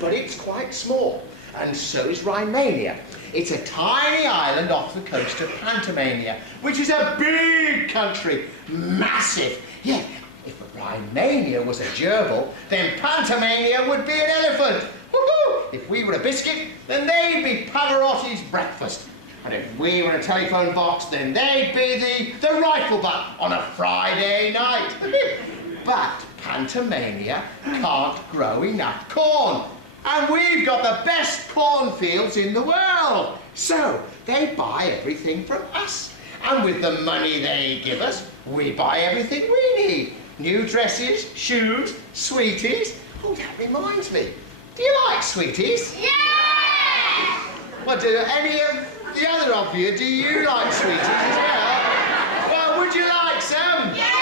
But it's quite small, and so is Rhymania. It's a tiny island off the coast of Pantomime, which is a big country, massive. Yeah, if Rhymania was a gerbil, then Pantomime would be an elephant. Woohoo! If we were a biscuit, then they'd be Pavarotti's breakfast. And if we were a telephone box, then they'd be the rifle butt on a Friday night. But Pantomime can't grow enough corn. And we've got the best cornfields in the world. So they buy everything from us. And with the money they give us, we buy everything we need. New dresses, shoes, sweeties. Oh, that reminds me. Do you like sweeties? Yeah! Well, do any of the other of you, do you like sweeties as well? Well, would you like some? Yeah!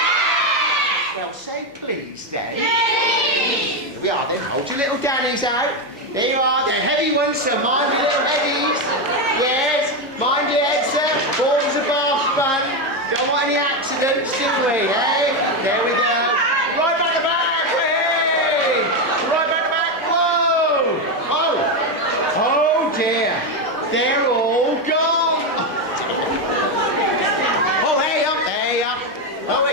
Well, say please, then. Please! Here we are, then. Hold your little Dannies out. There you are, they're heavy ones, so mind your little headies. Yes, mind your head, sir. Balls of bath bun. Don't want any accidents, do we, eh? There we go. Right back the back, hey! Right back the back, whoa! Oh dear. They're all gone. Oh, hey up, hey up. Oh,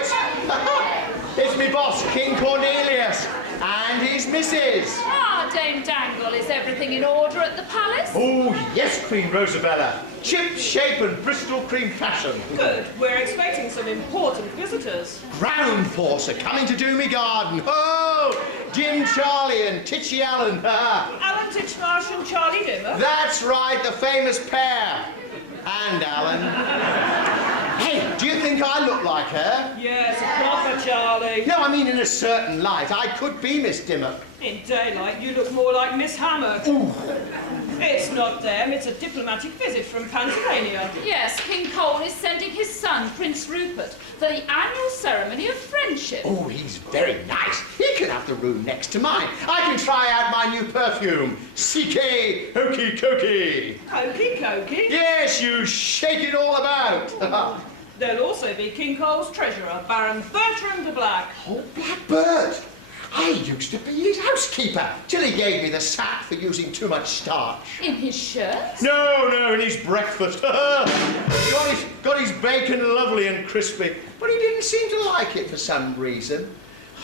it's me boss, King Cornelius. And his missus. Ah, Dame Dangle, is everything in order at the palace? Oh, yes, Queen Rosabella. Chip, shape and Bristol cream fashion. Good. We're expecting some important visitors. Ground force are coming to do me garden. Oh, Jim Charlie and Titchy Allen. Alan Titchmarsh and Charlie Dimmer. That's right, the famous pair. And Alan. Hey, do you think I look like her? Yes, a proper Charlie. No, I mean in a certain light. I could be Miss Dimmer. In daylight, you look more like Miss Hammock. Ooh. It's not them, it's a diplomatic visit from Pennsylvania. Yes, King Cole is sending his son, Prince Rupert, for the annual ceremony of friendship. Oh, he's very nice. He can have the room next to mine. I can try out my new perfume, CK Hokey Cokey. Hokey cokey. Yes, you shake it all about. There'll also be King Cole's treasurer, Baron Bertram de Black. Oh, Blackbird. I used to be his housekeeper till he gave me the sack for using too much starch. In his shirt? No, in his breakfast. got his bacon lovely and crispy, but he didn't seem to like it for some reason.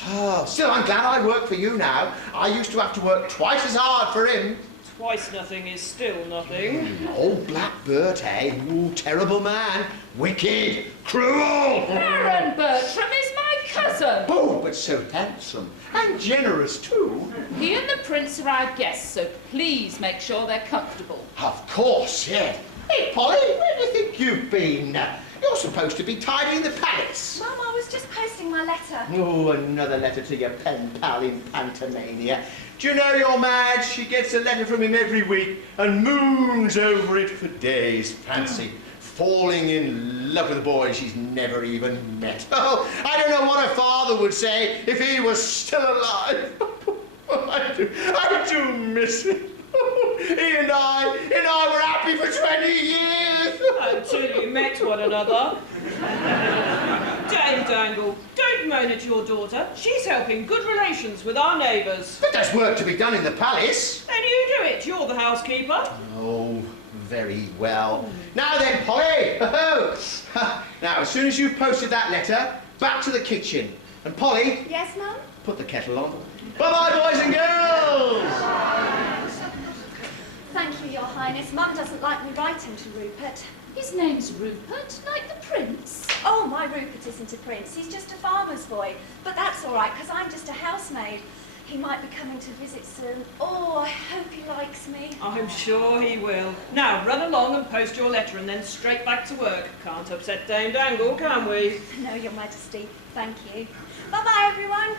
Oh, still, I'm glad I work for you now. I used to have to work twice as hard for him. Twice nothing is still nothing. Old Blackbird, eh? Ooh, terrible man. Wicked, cruel. Baron Bertram is my cousin. Oh, but so handsome and generous too. He and the prince are our guests, so please make sure they're comfortable. Of course, yeah. Hey, Polly, where do you think you've been? You're supposed to be tidying the palace. Mum, I was just posting my letter. Oh, another letter to your pen pal in Pantomania. Do you know you're mad? She gets a letter from him every week and moons over it for days. Fancy falling in love with a boy she's never even met. Oh, I don't know what her father would say if he was still alive. I do miss him. He and I were happy for 20 years. Until you met one another. Dame Dangle, don't moan at your daughter. She's helping good relations with our neighbours. But there's work to be done in the palace. Then you do it. You're the housekeeper. Oh, very well. Now then, Polly. Now, as soon as you've posted that letter, back to the kitchen. And Polly, Yes, Mum? put the kettle on. Bye-bye, boys and girls. Thank you, Your Highness. Mum doesn't like me writing to Rupert. His name's Rupert, like the prince. Oh, my Rupert isn't a prince. He's just a farmer's boy. But that's all right, because I'm just a housemaid. He might be coming to visit soon. Oh, I hope he likes me. I'm sure he will. Now, run along and post your letter and then straight back to work. Can't upset Dame Dangle, can we? No, Your Majesty. Thank you. Bye-bye, everyone.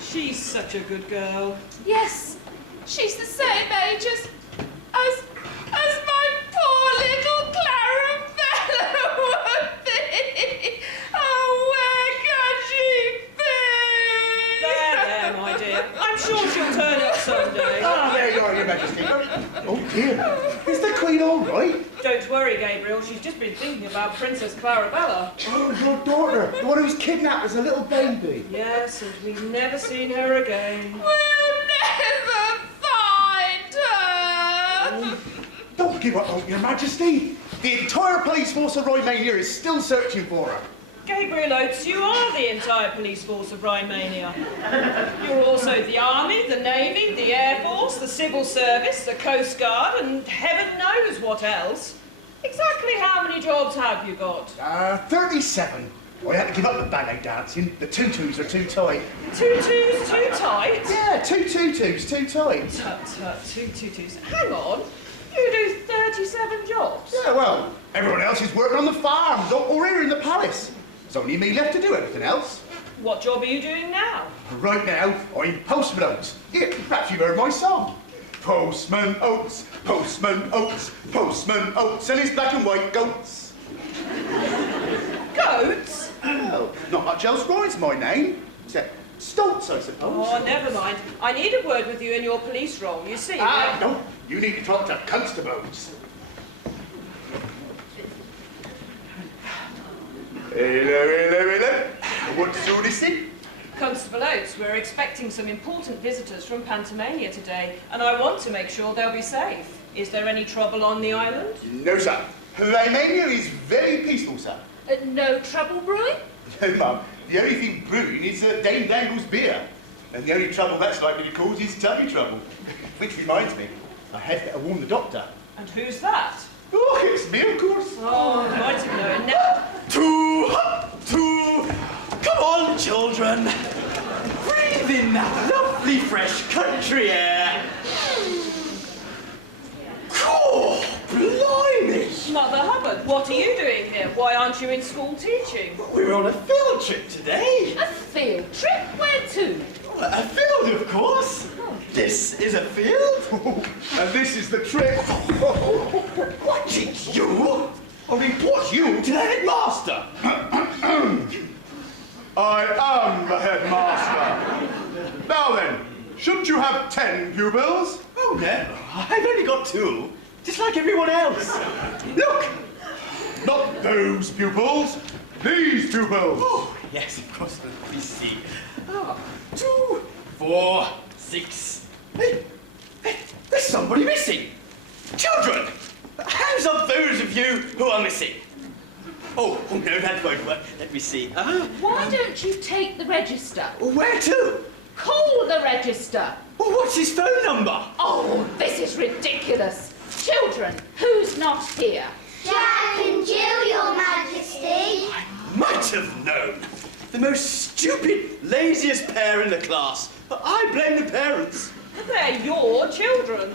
She's such a good girl. Yes, she's the same age as my poor little Clarabella would be. Oh, where can she be? There, my dear. I'm sure she'll turn up someday. Ah, there you are, Your Majesty. Oh, dear. Is the Queen all right? Don't worry, Gabriel. She's just been thinking about Princess Clarabella. Oh, your daughter, the one who was kidnapped as a little baby. Yes, and we've never seen her again. We'll never find her. Don't give up hope, Your Majesty. The entire police force of Romania is still searching for her. Gabriel Oates, you are the entire police force of Rhymania. You're also the Army, the Navy, the Air Force, the Civil Service, the Coast Guard, and heaven knows what else. Exactly how many jobs have you got? 37. I had to give up the ballet dancing. The tutus are too tight. Tutus too tight? Yeah, two tutus too tight. Tut, two tutus. Hang on. You do 37 jobs? Yeah, well, everyone else is working on the farms or here in the palace. There's only me left to do everything else. What job are you doing now? Right now, I'm Postman Oates. Yeah, perhaps you've heard my song. Postman Oates, Postman Oates, Postman Oates, and his black and white goats. Goats? Well, not much else rhymes my name, except Stoltz, I suppose. Oh, never mind. I need a word with you in your police role, you see. No, you need to talk to constables. Hello. What's all this thing? Constable Oates, we're expecting some important visitors from Pantomania today, and I want to make sure they'll be safe. Is there any trouble on the island? No, sir. Romania is very peaceful, sir. No trouble brewing? No, Mum. The only thing brewing is Dame Dangle's beer. And the only trouble that's likely to cause is tummy trouble. Which reminds me, I had better warn the doctor. And who's that? Oh, it's me, of course. Oh, I might have known now. Come on, children. Breathe in that lovely fresh country air. Oh, blimey. Mother Hubbard, what are you doing here? Why aren't you in school teaching? We're on a field trip today. A field trip? Where to? A field, of course. This is a field. And this is the trip. What, it's you? I report you to the headmaster. I am the headmaster. Now then, shouldn't you have 10 pupils? Oh, no. I've only got 2. Just like everyone else. Look. Not those pupils. These pupils. Oh, yes, of course. Let me see. 2, 4, 6. Hey, there's somebody missing. Children, hands up those of you who are missing. Oh, no, that won't work. Let me see. Why don't you take the register? Where to? Call the register. Well, what's his phone number? Oh, this is ridiculous. Children, who's not here? Jack and Jill, Your Majesty. I might have known. The most stupid, laziest pair in the class. I blame the parents. They're your children.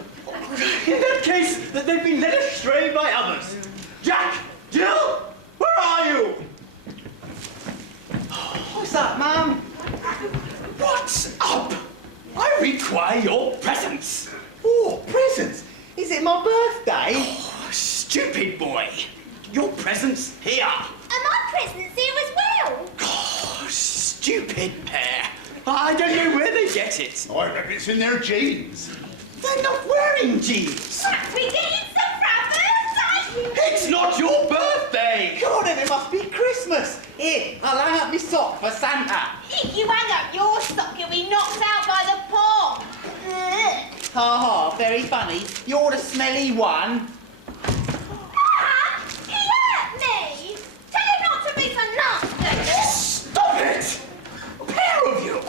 In that case, that they've been led astray by others. Jack! Jill! Where are you? What's up, Mum? What's up? I require your presence. Oh, presents? Is it my birthday? Oh, stupid boy. Your presence here. And my present's here as well. Oh, stupid pair. I don't know where they get it. I reckon it's in their jeans. They're not wearing jeans. Perhaps we get it some for our birthday. It's not your birthday. God, then it must be Christmas. Here, I'll hang up my sock for Santa. If you hang up your sock, you'll be knocked out by the pond. Ugh. Ha ha, very funny. You're the smelly one. Dad, he hurt me. Tell him not to be so nasty. Stop it! A pair of you.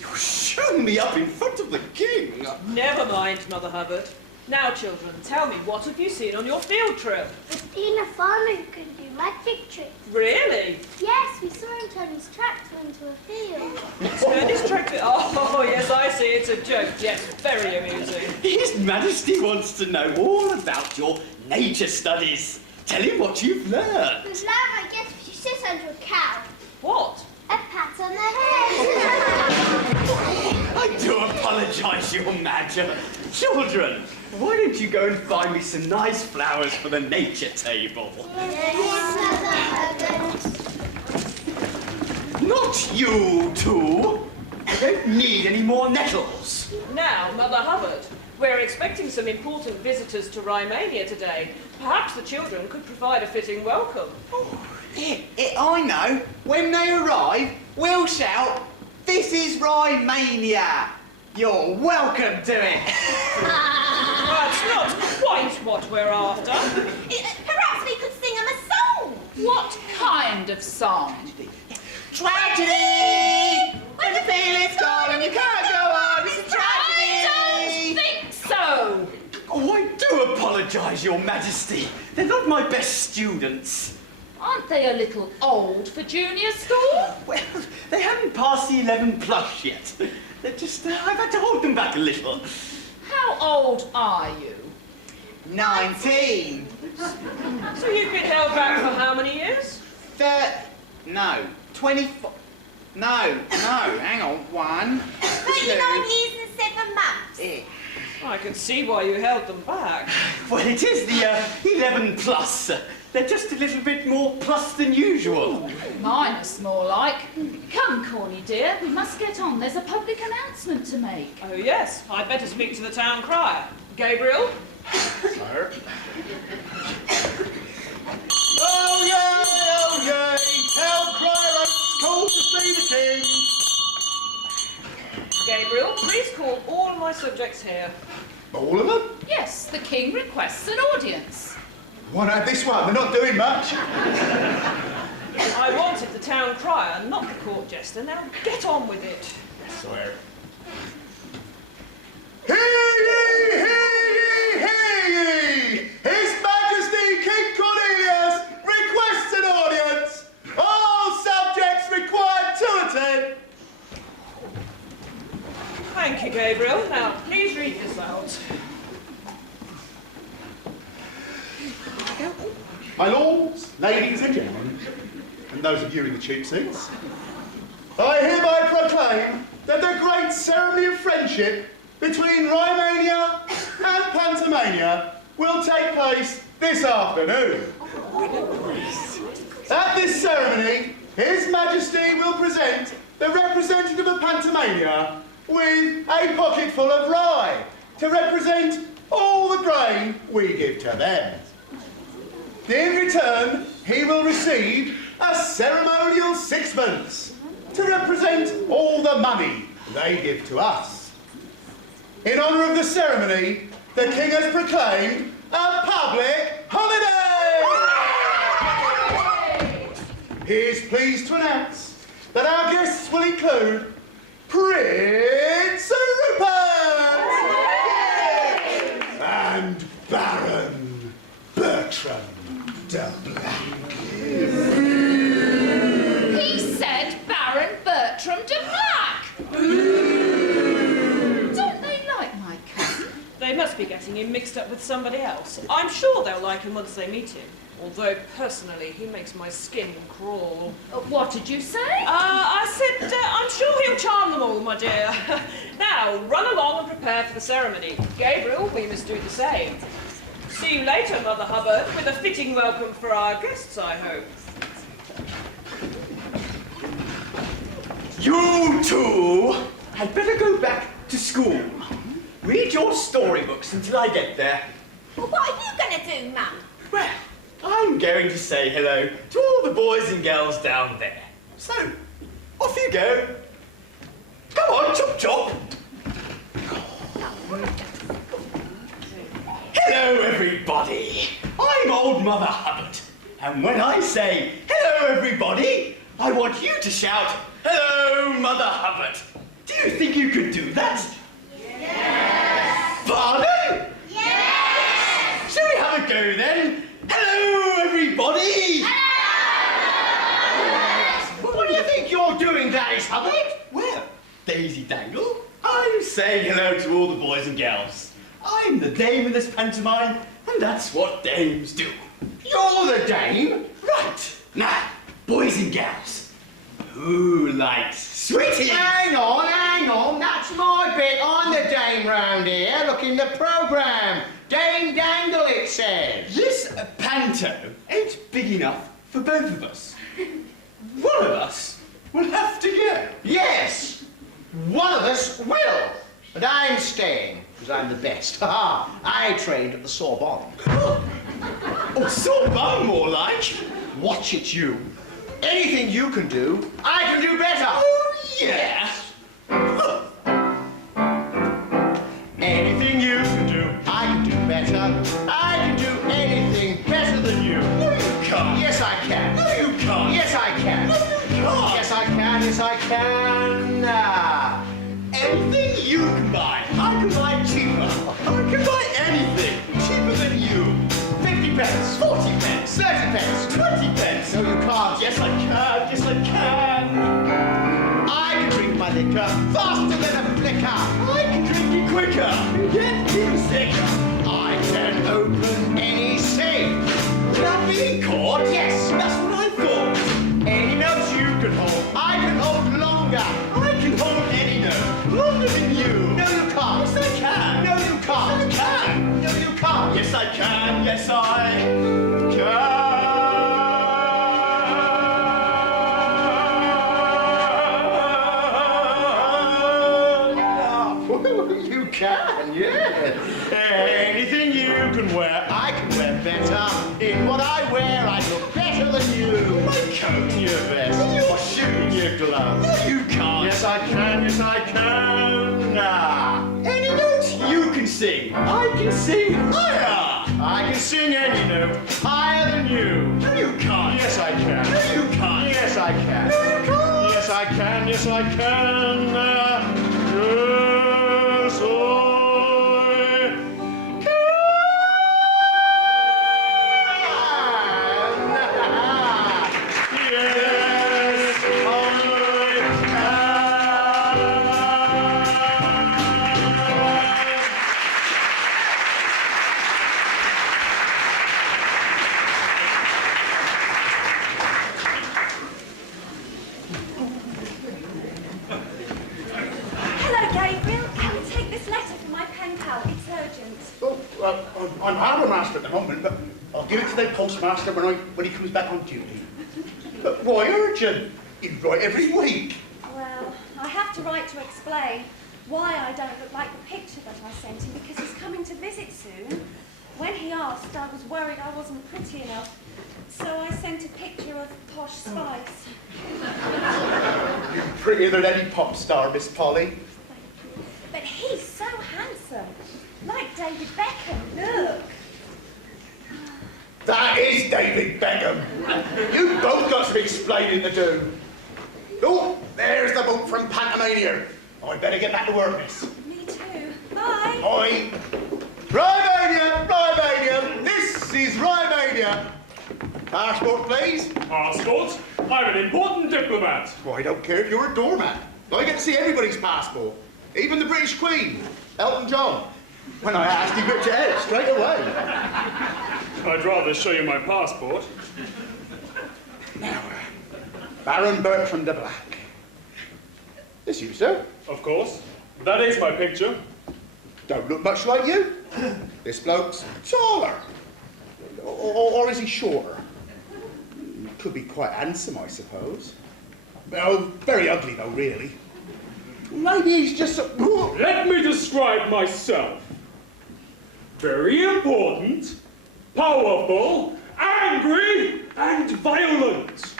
You're showing me up in front of the king. Never mind, Mother Hubbard. Now, children, tell me, what have you seen on your field trip? We've seen a farmer who can do magic tricks. Really? Yes, we saw him turn his tractor into a field. Turn his tractor. Oh, yes, I see. It's a joke. Yes, very amusing. His Majesty wants to know all about your nature studies. Tell him what you've learned. We've learned, I guess, if you sit under a cow, What? a pat on the head. I do apologise, Your Majesty. Children, why don't you go and find me some nice flowers for the nature table? Not you two. I don't need any more nettles. Now, Mother Hubbard, we're expecting some important visitors to Rymania today. Perhaps the children could provide a fitting welcome. I know. When they arrive, we'll shout, "This is Rymania. You're welcome to it." That's not quite what we're after. Perhaps we could sing him a song. What kind of song? Tragedy! When the feeling's gone and you can't go on, it's a I tragedy! don't think so. Oh, I do apologise, Your Majesty. They're not my best students. Aren't they a little old for junior school? Well, they haven't passed the 11 plus yet. They're just, I've had to hold them back a little. How old are you? 19. So you've been held back for how many years? 24. No, hang on. 1, 39 years and 7 months. 2. I can see why you held them back. Well, it is the 11 plus. They're just a little bit more plus than usual. Minus, more like. Come, Corny dear, we must get on. There's a public announcement to make. Oh, yes. I'd better speak to the town crier. Gabriel? Sir. Oh, yay, oh, yay! Town crier has called to see the king. Gabriel, please call all my subjects here. All of them? Yes, the king requests an audience. One had this one. They're not doing much. I wanted the town crier, not the court jester. Now get on with it. Yes, sir. Hear ye, hear ye, hear ye! His Majesty King Cornelius requests an audience. All subjects required to attend. Thank you, Gabriel. Now, please read this out. My lords, ladies and gentlemen, and those of you in the cheap seats, I hereby proclaim that the great ceremony of friendship between Rhymania and Pantomania will take place this afternoon. At this ceremony, His Majesty will present the representative of Pantomania with a pocket full of rye to represent all the grain we give to them. In return, he will receive a ceremonial sixpence to represent all the money they give to us. In honour of the ceremony, the King has proclaimed a public holiday! He is pleased to announce that our guests will include Prince Rupert and Baron Bertram de Black. He said Baron Bertram de Black. Don't they like my cousin? They must be getting him mixed up with somebody else. I'm sure they'll like him once they meet him. Although, personally, he makes my skin crawl. What did you say? I said, I'm sure he'll charm them all, my dear. Now, run along and prepare for the ceremony. Gabriel, we must do the same. See you later, Mother Hubbard, with a fitting welcome for our guests, I hope. You two had better go back to school. Read your storybooks until I get there. Well, what are you going to do, Mum? Well, I'm going to say hello to all the boys and girls down there. So, off you go. Come on, chop chop. Hello, everybody. I'm old Mother Hubbard. And when I say, hello, everybody, I want you to shout, hello, Mother Hubbard. Do you think you could do that? Yes. Pardon? Yes. Shall we have a go then? Hello, everybody. What do you think you're doing, Daddy Hubbard? Well, Daisy Dangle, I'm saying hello to all the boys and girls. I'm the dame in this pantomime, and that's what dames do. You're the dame? Right. Now, boys and girls, who likes sweeties? Hang on, that's my bit. I'm the dame round here. Look in the programme. Dame Dangle, it says. This panto ain't big enough for both of us. One of us will have to go. Yes, one of us will. But I'm staying, because I'm the best. Ha! I trained at the Sorbonne. Oh, Sorbonne more like. Watch it, you. Anything you can do, I can do better. Oh, yeah. Anything you can do, I can do better. I can do anything better than you. No, you can't. Yes, I can. No, you can't. Yes, I can. No, you can't. Yes, I can. Yes, I can. Anything you can buy, I can buy cheaper. I can buy anything cheaper than you. 50 pence. 40 pence. 30 pence. 20 pence. No, you can't. Yes, I can. Yes, I can. I can drink my liquor faster than a flicker. I can drink it quicker. Get you sick. I can open any safe. Without being caught? Yes. That's what I thought. Any notes you can hold, I can hold longer. I can hold any note longer than you. No, you can't. Yes, I can. No, you can't. Yes, I can. No, you can't. Yes, I can. Yes, I can. You can, yeah. Anything you can wear, I can wear better. In what I wear, I look better than you. My coat, Your vest, your shoes, your gloves. No, you can't. Yes, I can. Yes, I can. Any note you can sing, I can sing higher. I can sing any note higher than you. No, you can't. Yes, I can. No, you can't. I can, yes I can. Yes, I can. Yes, I Hello, Gabriel. Can we take this letter from my pen pal? It's urgent. Oh, I'm harbour master at the moment, but I'll give it to the postmaster when he comes back on duty. But why urgent? You write every week. Well, I have to write to explain why I don't look like the picture that I sent him, because he's coming to visit soon. When he asked, I was worried I wasn't pretty enough, so I sent a picture of Posh Spice. You're prettier than any pop star, Miss Polly. But he's so handsome, like David Beckham. Look. That is David Beckham. You both got some explaining to do. Oh, there's the boat from Pantomime. I'd better get back to work, miss. Me too. Bye. Oi! Rymania! This is Rymania. Passport, please. Passport? I'm an important diplomat. Well, I don't care if you're a doormat. I get to see everybody's passport. Even the British Queen, Elton John. When I asked, he ripped it out straight away. I'd rather show you my passport. Now, Baron Bertram de Black. This you, sir? Of course. That is my picture. Don't look much like you. This bloke's taller. Or is he shorter? Could be quite handsome, I suppose. Oh, very ugly though, really. Maybe he's just a... Let me describe myself. Very important, powerful, angry, and violent.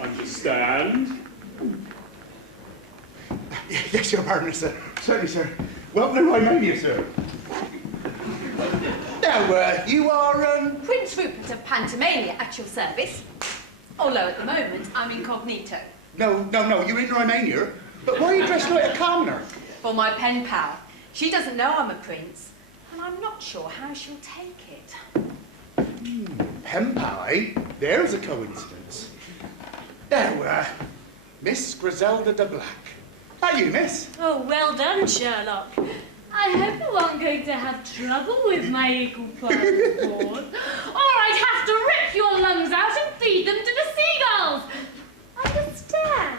Understand? Yes, your pardon, sir. Certainly, sir. Welcome to Rymania, sir. Now, you are, Prince Rupert of Pantomime at your service. Although at the moment I'm incognito. No, you're in Rymania. But why are you dressed like a commoner? For my pen pal. She doesn't know I'm a prince. And I'm not sure how she'll take it. Pen pal, eh? There's a coincidence. Now, Miss Griselda de Black. How are you, miss? Oh, well done, Sherlock. I hope you aren't going to have trouble with my equal passport, or I'd have to rip your lungs out and feed them to the seagulls. Understand?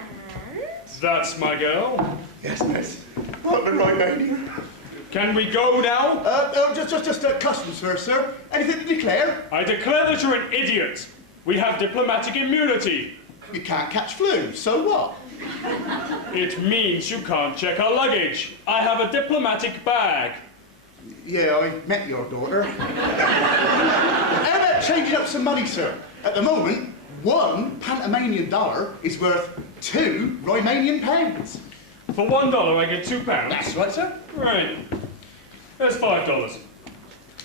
That's my girl. Yes, miss. Welcome to Rymania. Can we go now? Just customs first, sir. Anything to declare? I declare that you're an idiot. We have diplomatic immunity. You can't catch flu, so what? It means you can't check our luggage. I have a diplomatic bag. Yeah, I met your daughter. How about changing up some money, sir? At the moment, one Pantomanian dollar is worth 2 Rymanian pounds. For $1, I get £2. That's right, sir. Right. There's $5.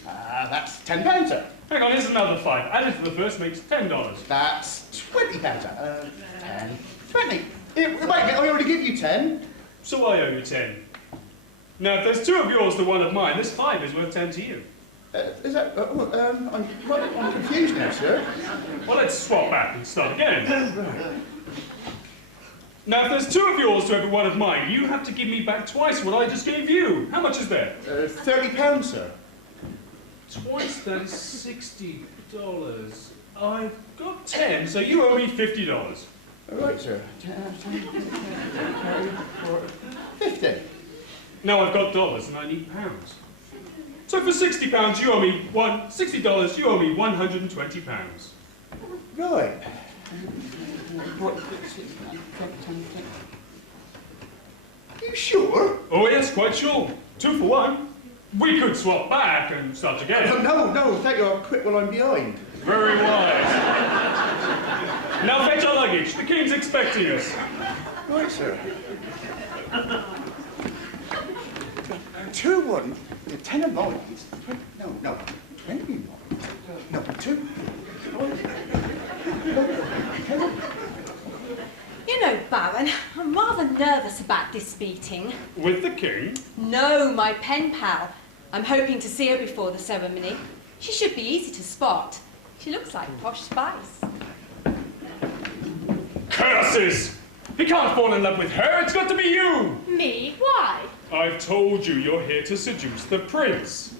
That's £10, sir. Hang on, here's another 5. Added to the first makes $10. That's £20, sir. 10, 20. Wait, I already give you 10. So I owe you 10. Now, if there's 2 of yours to 1 of mine, this 5 is worth 10 to you. Is that... I'm confused now, sir. Well, let's swap back and start again. Now, if there's 2 of yours to every 1 of mine, you have to give me back twice what I just gave you. How much is there? £30, sir. Twice, that is $60. I've got 10, so you owe me $50. All right, sir. 50. Now I've got dollars and I need pounds. So for £60, you owe me $60, you owe me £120. Right. You sure? Oh yes, quite sure. 2 for 1. We could swap back and start again. No, thank you. I'll quit while I'm behind. Very wise. Now fetch our luggage. The King's expecting us. Right, sir. 2, 1, 10 of mine. No, 20 more. No, 2. and I'm rather nervous about this meeting. With the king? No, my pen pal. I'm hoping to see her before the ceremony. She should be easy to spot. She looks like posh spice. Curses! He can't fall in love with her, it's got to be you! Me? Why? I've told you you're here to seduce the prince.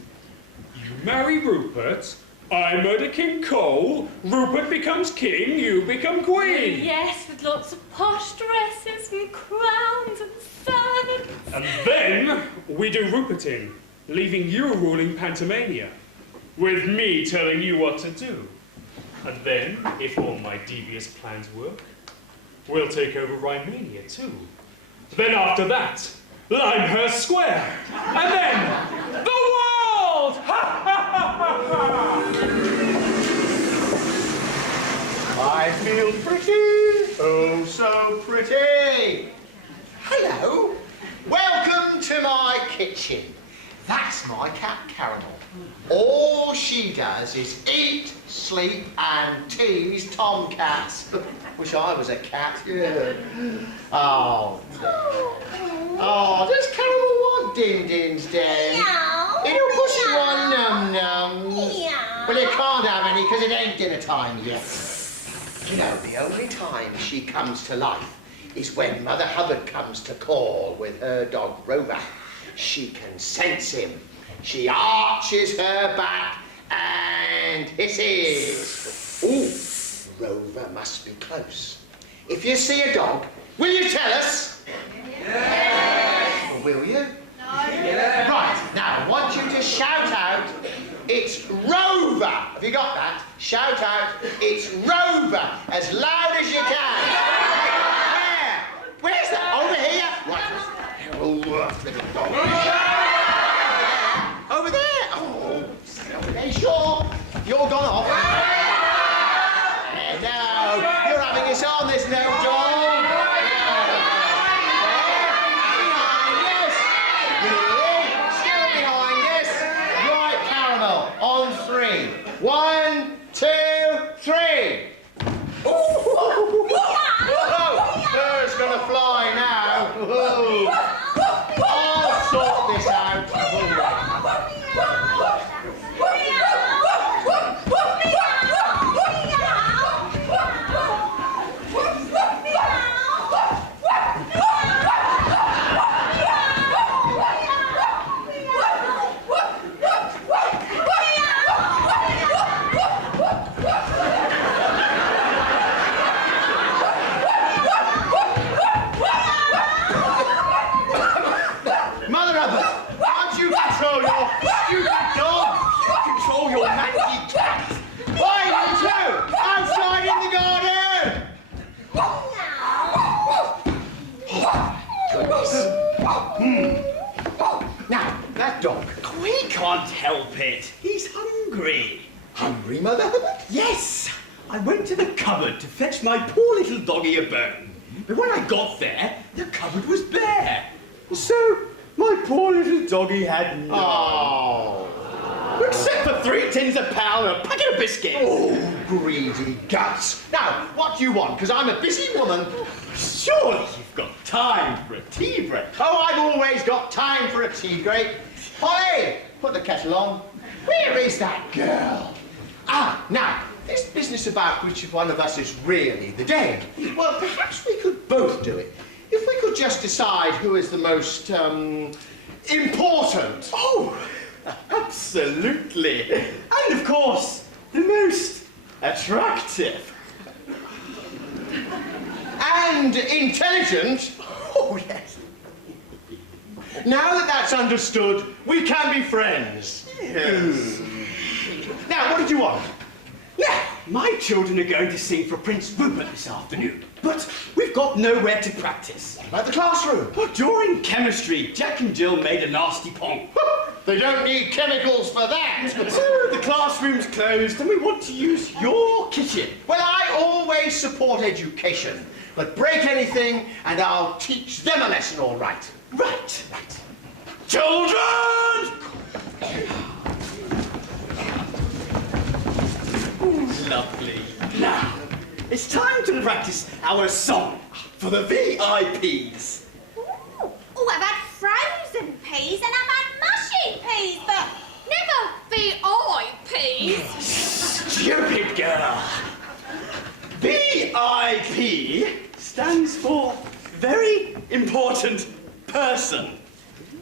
You marry Rupert, I murder King Cole, Rupert becomes king, you become queen! Yes, with lots of posh dresses and crowns and servants. And then we do Rupert in, leaving you ruling Pantomania, with me telling you what to do. And then, if all my devious plans work, we'll take over Rhymania too. Then after that, Limehurst Square, and then the world! I feel pretty, oh so pretty. Hello, welcome to my kitchen. That's my cat Caramel. All she does is eat, sleep and tease tomcats. Wish I was a cat, yeah. Oh, does Caramel want din-dins, Dan? Meow. It'll push it one num-nums. Meow. Well, you can't have any because it ain't dinner time yet. You know, the only time she comes to life is when Mother Hubbard comes to call with her dog Rover. She can sense him. She arches her back and hisses. Ooh, Rover must be close. If you see a dog, will you tell us? Yes. Or will you? No. Yes. Right, now I want you to shout out, it's Rover. Have you got that? Shout out, it's Rover, as loud as you can. Where? Where's that? Over here? Right. Little dog. Over there. Oh, okay, sure. You're gone off. No, you're having us on this now, dog. On three. 1, 2, 3. Whoa! Bird's gonna fly now. Ooh. I'll sort this out. Now, that dog. We can't help it. He's hungry. Hungry, Mother Hubbard? Yes. I went to the cupboard to fetch my poor little doggy a bone. But when I got there, the cupboard was bare. So, my poor little doggy had none. Oh. Except for 3 tins of powder and a packet of biscuits. Oh, greedy guts. Now, what do you want? Because I'm a busy woman. Surely you've got time for a tea break. Oh, I've always got time for a tea break. Polly, put the kettle on. Where is that girl? Ah, now, this business about which one of us is really the dead. Well, perhaps we could both do it. If we could just decide who is the most, important. Oh, absolutely. And of course, the most attractive. And intelligent. Oh, yes. Now that that's understood, we can be friends. Yes. Now, what did you want? Now, my children are going to sing for Prince Rupert this afternoon, but we've got nowhere to practice. What about the classroom? Well, during chemistry, Jack and Jill made a nasty pong. They don't need chemicals for that. So the classroom's closed and we want to use your kitchen. Well, I always support education, but break anything and I'll teach them a lesson, all right. Right, right. Children! Lovely. Now, it's time to practice our song for the VIPs. Ooh. Oh, I've had frozen peas and I've had mushy peas, but never VIPs. Stupid girl. VIP stands for very important person.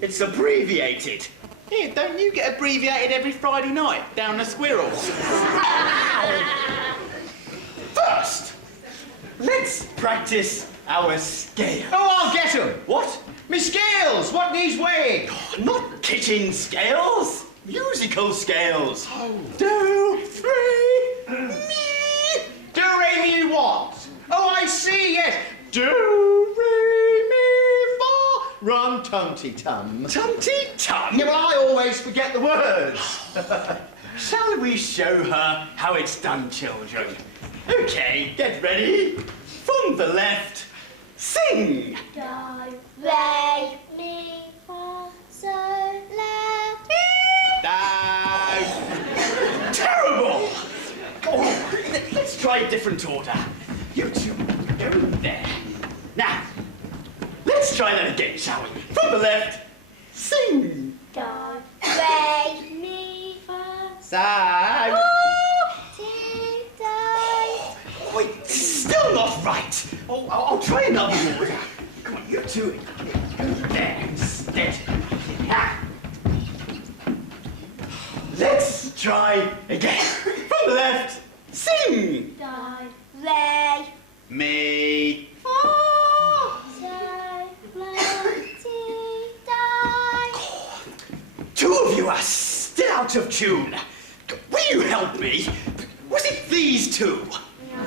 It's abbreviated. Here, don't you get abbreviated every Friday night down the squirrel? First, let's practice our scale. Oh, I'll get 'em. What? Me scales, what needs weighing? Not kitchen scales, musical scales. Do, re, mi. Do, re, mi, what? Oh, I see, yes. Do, re, mi, fa. Rum, tum-ti-tum. Tum-ti-tum? Yeah, but I always forget the words. Shall we show her how it's done, children? Okay, get ready. From the left, sing. Do, re, mi, fa, sol, la, ti. Terrible! Oh, let's try a different order. You two go there. Now, let's try that again, shall we? From the left, sing. Do, re, mi, fa, So, ti, do. Wait, still not right. Oh, I'll try another order. Come on, you two go there instead. Now, let's try again. From the left, sing. Do, re, me. fa, sol, la, ti, do. Two of you are still out of tune. Will you help me? Was it these two? No.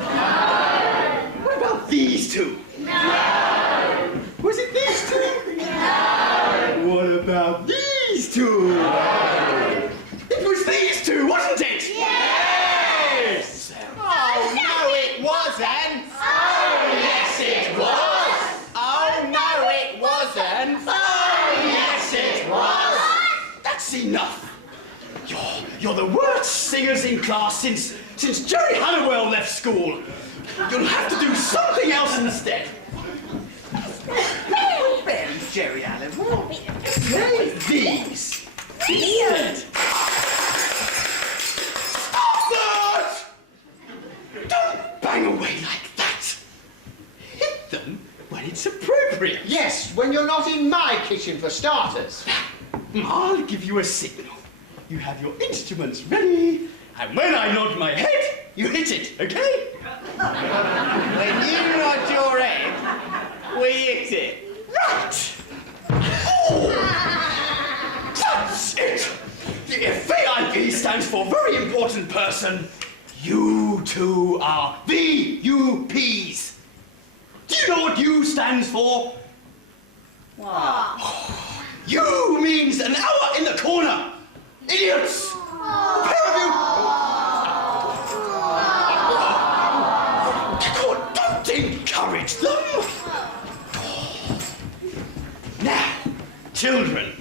What about these two? No. Was it these two? No. What about these two? No. It was these two, wasn't it? Yes. Oh, no, it wasn't. Oh, Yes, it was. Oh, no, it wasn't. Oh, yes, it was. That's enough. You're the worst singers in class since Jerry Halliwell left school. You'll have to do something else instead. Where's Jerry Allen? Play these. Stop that! Don't bang away like that. Hit them when it's appropriate. Yes, when you're not in my kitchen for starters. I'll give you a signal. You have your instruments ready, and when I nod my head, you hit it, okay? When you nod your head, we hit it. Right! Oh! That's it! If VIP stands for very important person, you two are VUPs. Do you know what U stands for? What? U means an hour in the corner. Idiots! A pair of you! God, don't encourage them! Now, children,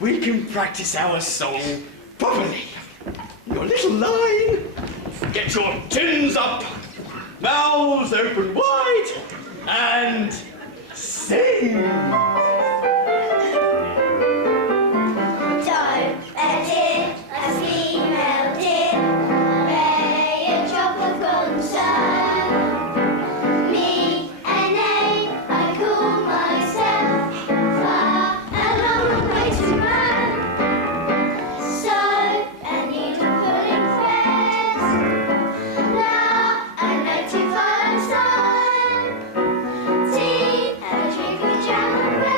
we can practice our song properly. Your little line. Get your chins up, mouths open wide, and sing. Tea and a drink of jam and bread.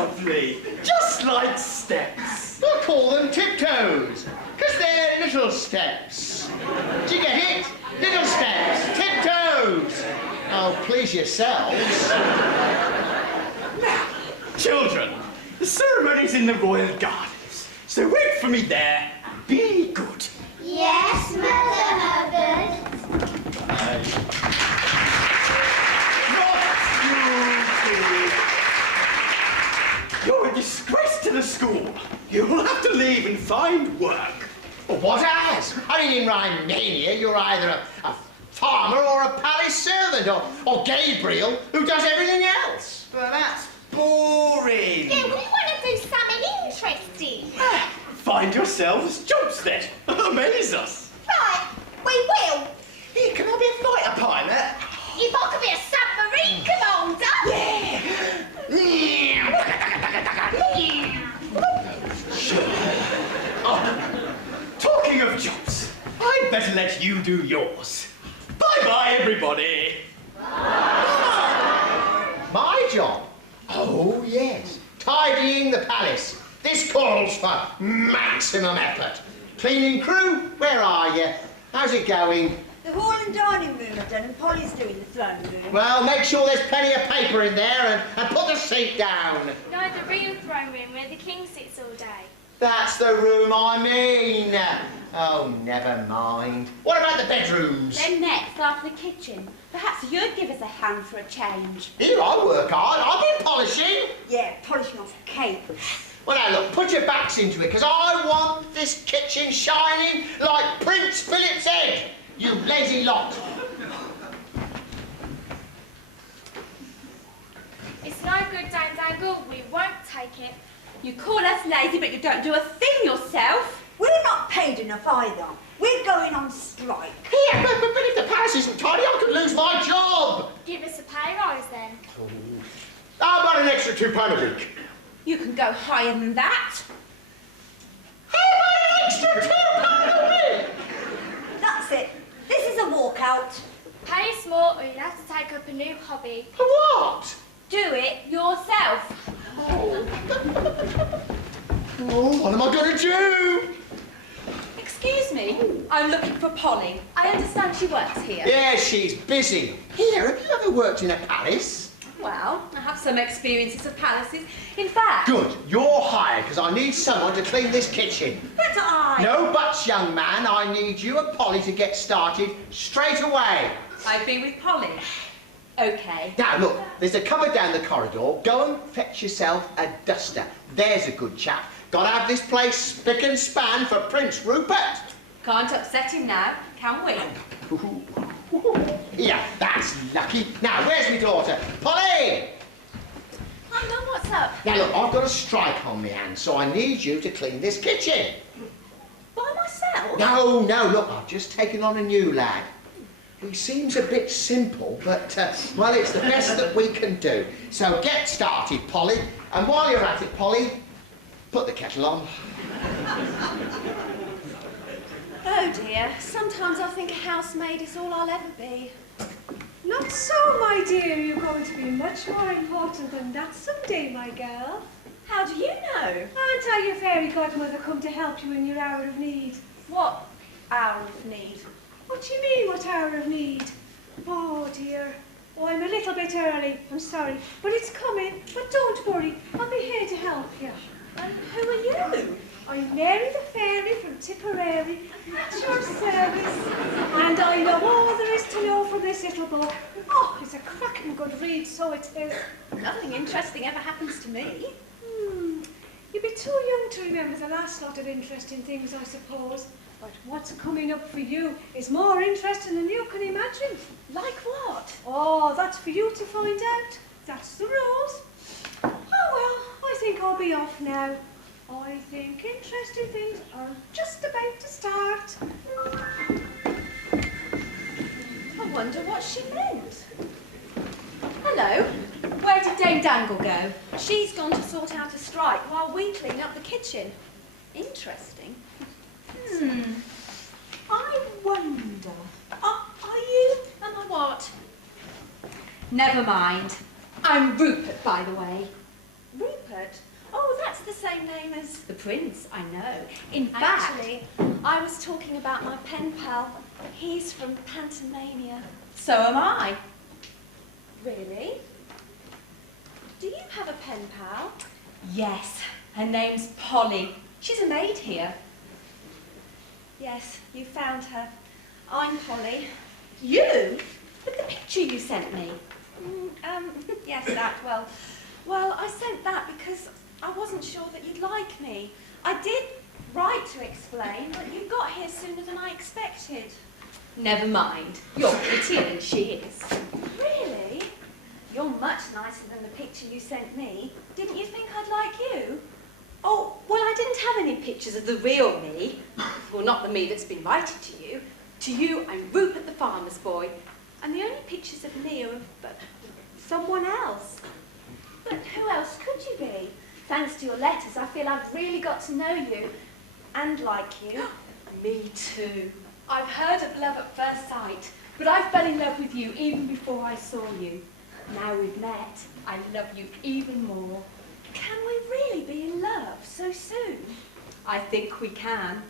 lovely. Just like steps. We'll call them tiptoes, because they're little steps. Do you get it? Little steps, tiptoes. Oh, please yourselves. Now, children, the ceremony's in the royal gardens, so wait for me there. Be good. Yes, Mother Hubbard. You're a disgrace to the school. You'll have to leave and find work. Well, what as? I mean, in Rhymania, you're either a farmer or a palace servant, or Gabriel, who does everything else. But that's boring. Yeah, we want to do something interesting. Find yourselves jobs then. Amaze us. Right, we will. Hey, can I be a fighter pilot? If I could be a submarine commander. Oh, talking of jobs, I'd better let you do yours. Bye-bye, everybody. My job? Oh, yes. Tidying the palace. This calls for maximum effort. Cleaning crew, where are you? How's it going? The hall and dining room are done and Polly's doing the throne room. Well, make sure there's plenty of paper in there and put the seat down. No, the real throne room where the king sits all day. That's the room I mean. Oh, never mind. What about the bedrooms? Then next, after the kitchen. Perhaps you'd give us a hand for a change. Here, I work hard. I've been polishing. Yeah, polishing off a cake. Well, now, look, put your backs into it, because I want this kitchen shining like Prince Philip's head, you lazy lot. It's no good, Dame Dangle. We won't take it. You call us lazy, but you don't do a thing yourself. We're not paid enough either. We're going on strike. Yeah, but if the palace isn't tidy, I could lose my job. Give us a pay rise then. How about an extra £2 a week? You can go higher than that. How about an extra £2 a week? That's it. This is a walkout. Pay us more or you'll have to take up a new hobby. What? Do it yourself. Oh, what am I going to do? Excuse me, I'm looking for Polly. I understand she works here. Yeah, she's busy. Here, have you ever worked in a palace? Well, I have some experiences of palaces. In fact... Good, you're hired, because I need someone to clean this kitchen. But I... No buts, young man. I need you and Polly to get started straight away. I've been with Polly. Okay. Now, look, there's a cupboard down the corridor. Go and fetch yourself a duster. There's a good chap. Got to have this place spick and span for Prince Rupert. Can't upset him now, can we? Yeah, that's lucky. Now, where's my daughter? Polly! Hi, Mum, what's up? Now, look, I've got a strike on my hands, so I need you to clean this kitchen. By myself? No, look, I've just taken on a new lad. He seems a bit simple, but, well, it's the best that we can do. So get started, Polly. And while you're at it, Polly, put the kettle on. Oh dear, sometimes I think a housemaid is all I'll ever be. Not so, my dear. You're going to be much more important than that someday, my girl. How do you know? Aren't I your fairy godmother come to help you in your hour of need? What hour of need? What do you mean, what hour of need? Oh, dear. Oh, I'm a little bit early. I'm sorry. But it's coming. But don't worry. I'll be here to help you. And who are you? I'm Mary the Fairy from Tipperary, at your service. And I know all there is to know from this little book. Oh, it's a cracking good read, so it is. Nothing interesting ever happens to me. You'd be too young to remember the last lot of interesting things, I suppose. But what's coming up for you is more interesting than you can imagine. Like what? Oh, that's for you to find out. That's the rules. Oh, well, I think I'll be off now. I think interesting things are just about to start. I wonder what she meant. Hello. Where did Dame Dangle go? She's gone to sort out a strike while we clean up the kitchen. Interesting. I wonder. Are you? Am I what? Never mind. I'm Rupert, by the way. Rupert? Oh, that's the same name as... The Prince, I know. In fact... Actually, I was talking about my pen pal. He's from Pantomime. So am I. Really? Do you have a pen pal? Yes, her name's Polly. She's a maid here. Yes, you found her. I'm Polly. You? But the picture you sent me. Yes, that. Well, I sent that because I wasn't sure that you'd like me. I did write to explain, but you got here sooner than I expected. Never mind. You're prettier than she is. Really? You're much nicer than the picture you sent me. Didn't you think I'd like you? Oh, well, I didn't have any pictures of the real me. Well, not the me that's been writing to you. To you, I'm Rupert the farmer's boy. And the only pictures of me are of someone else. But who else could you be? Thanks to your letters, I feel I've really got to know you. And like you. Me too. I've heard of love at first sight. But I fell in love with you even before I saw you. Now we've met, I love you even more. Can we really be in love so soon? I think we can.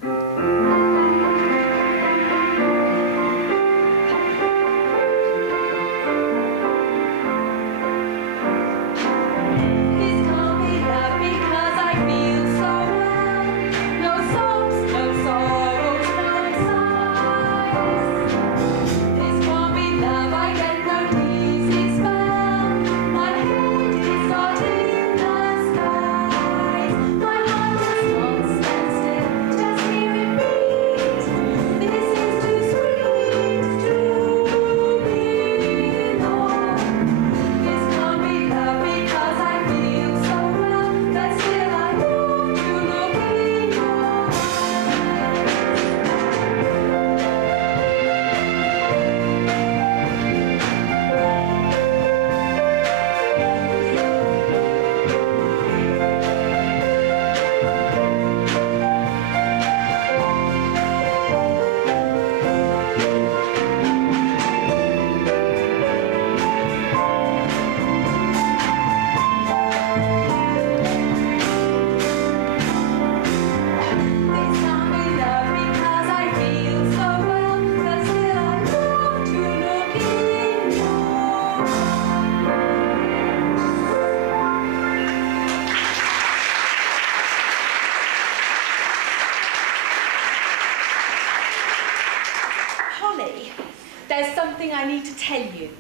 There's something I need to tell you.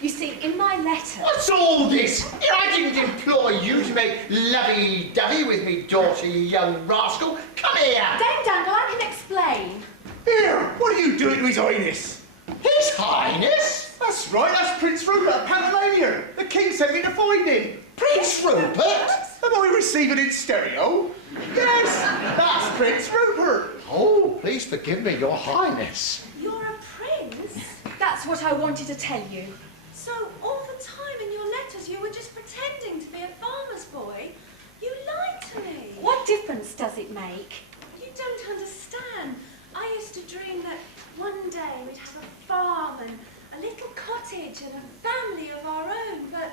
You see, in my letter... What's all this? I didn't employ you to make lovey-dovey with me daughter, you young rascal. Come here! Dame Dangle, I can explain. Here, what are you doing to His Highness? His Highness? That's right, that's Prince Rupert of Pantomime. The King sent me to find him. Prince Rupert? Am I receiving in stereo? Yes, that's Prince Rupert. Oh, please forgive me, Your Highness. You're a prince? That's what I wanted to tell you. So all the time in your letters you were just pretending to be a farmer's boy? You lied to me. What difference does it make? You don't understand. I used to dream that one day we'd have a farm and a little cottage and a family of our own, but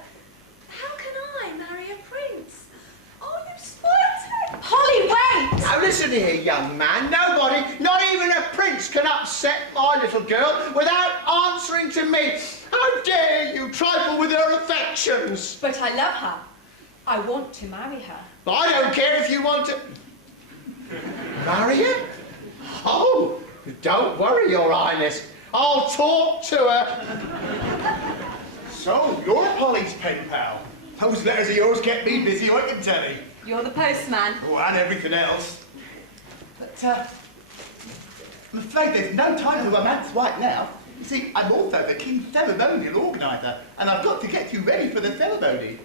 how can I marry a prince? Oh, you spoiled it! Polly, wait! Now listen here, young man. Nobody, not even a prince, can upset my little girl without answering to me. How dare you trifle with her affections? But I love her. I want to marry her. But I don't care if you want to... Marry her? Oh, don't worry, Your Highness. I'll talk to her. So, you're Polly's pen pal. Those letters of yours kept me busy, I can tell you. You're the postman. Oh, and everything else. But, I'm afraid there's no time for romance right now. You see, I'm also the King's ceremonial organiser, and I've got to get you ready for the ceremony.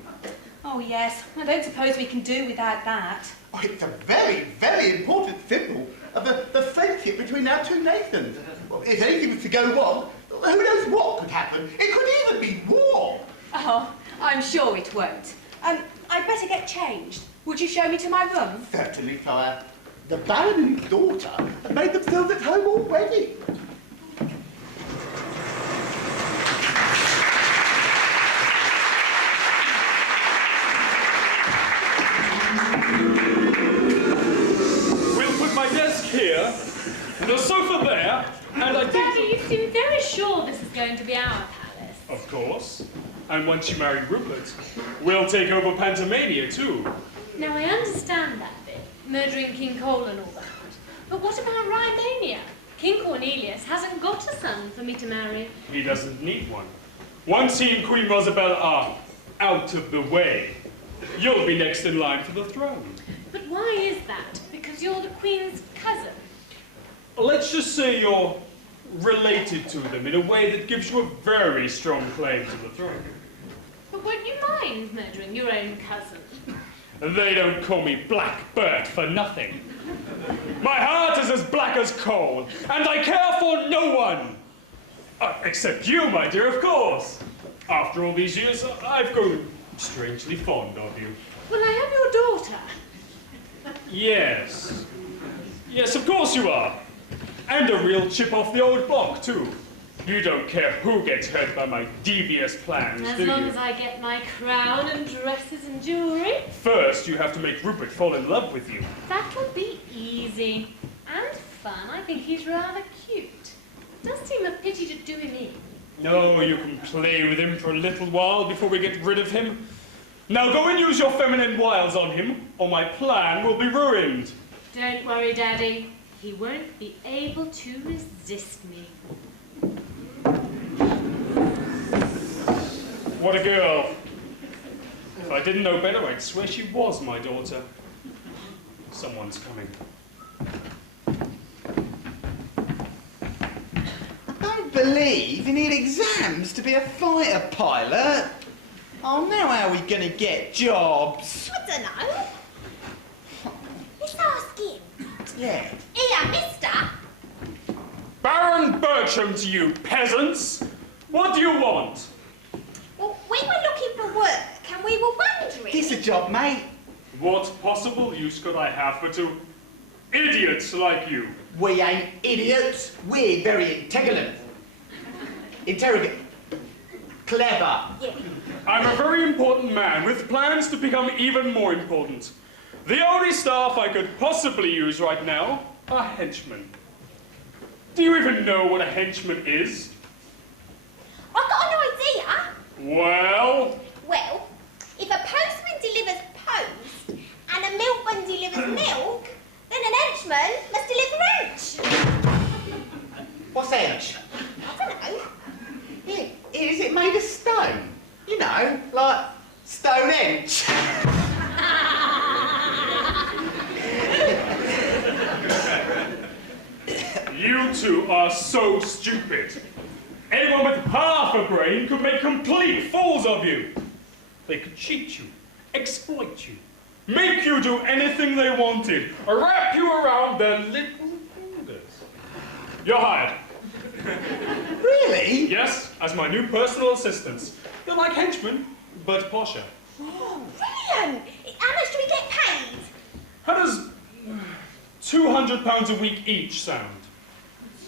Oh, yes. I don't suppose we can do without that. Oh, it's a very, very important symbol of the friendship between our two nations. Well, if anything was to go wrong, who knows what could happen? It could even be war. Oh, I'm sure it won't. I'd better get changed. Would you show me to my room? Certainly, sire. The Baron and his daughter have made themselves at home already. and a sofa there, and I think... Daddy, you seem very sure this is going to be our palace. Of course. And once you marry Rupert, we'll take over Pantomania too. Now, I understand that bit, murdering King Cole and all that. But what about Rymania? King Cornelius hasn't got a son for me to marry. He doesn't need one. Once he and Queen Rosabella are out of the way, you'll be next in line for the throne. But why is that? Because you're the Queen's cousin. Let's just say you're related to them in a way that gives you a very strong claim to the throne. But won't you mind murdering your own cousin? They don't call me Black Bert for nothing. My heart is as black as coal, and I care for no one. Except you, my dear, of course. After all these years, I've grown strangely fond of you. Well, I am your daughter. Yes. Yes, of course you are. And a real chip off the old block, too. You don't care who gets hurt by my devious plans, As do long you? as I get my crown and dresses and jewellery. First, you have to make Rupert fall in love with you. That will be easy. And fun. I think he's rather cute. It does seem a pity to do him in. No, you can play with him for a little while before we get rid of him. Now go and use your feminine wiles on him, or my plan will be ruined. Don't worry, Daddy. He won't be able to resist me. What a girl. If I didn't know better, I'd swear she was my daughter. Someone's coming. Don't believe you need exams to be a fighter pilot. Oh, now how are we going to get jobs? I don't know. Let's ask him. Yeah. Here, mister. Baron Bertram to you, peasants! What do you want? Well, we were looking for work and we were wondering... It's a job, mate. What possible use could I have for two idiots like you? We ain't idiots. We're very intelligent. Clever. Yeah. I'm a very important man with plans to become even more important. The only staff I could possibly use right now are henchmen. Do you even know what a henchman is? I've got an idea. Well? Well, if a postman delivers post and a milkman delivers milk, then an henchman must deliver hench. What's hench? I don't know. Yeah. Is it made of stone? You know, like Stonehenge. You two are so stupid. Anyone with half a brain could make complete fools of you. They could cheat you, exploit you, make you do anything they wanted, wrap you around their little fingers. You're hired. Really? Yes, as my new personal assistants. You're like henchmen, but posher. Oh, brilliant! How much do we get paid? How does £200 a week each sound?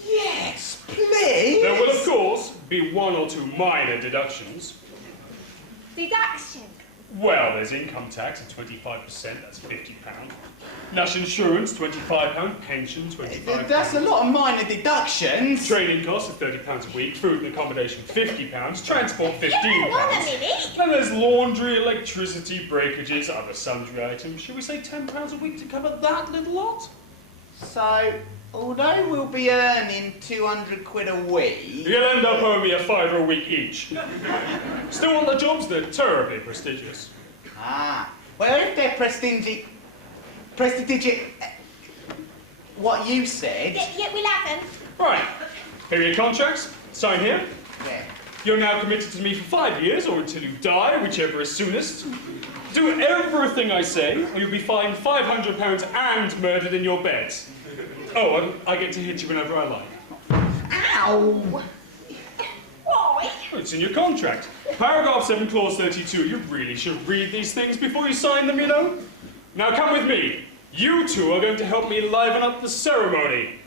Yes, please. There will, of course, be one or two minor deductions. Deduction. Well, there's income tax at 25%, that's £50. National insurance, £25. Pension, £25. That's a lot of minor deductions. Training costs of £30 a week. Food and accommodation, £50. Transport, £15. Yeah, hold on a minute. Then there's laundry, electricity, breakages, other sundry items. Should we say £10 a week to cover that little lot? So, although we'll be earning 200 quid a week... You'll end up owing me a £5 a week each. Still want the jobs? They're terribly prestigious. Ah, well, if they're prestigious... what you said... Yeah, we'll have them. Right, here are your contracts. Sign here. Yeah. You're now committed to me for 5 years, or until you die, whichever is soonest. Do everything I say, or you'll be fined £500 and murdered in your beds. Oh, and I get to hit you whenever I like. Ow! Why? Oh, it's in your contract. Paragraph 7, clause 32. You really should read these things before you sign them, you know. Now come with me. You two are going to help me liven up the ceremony.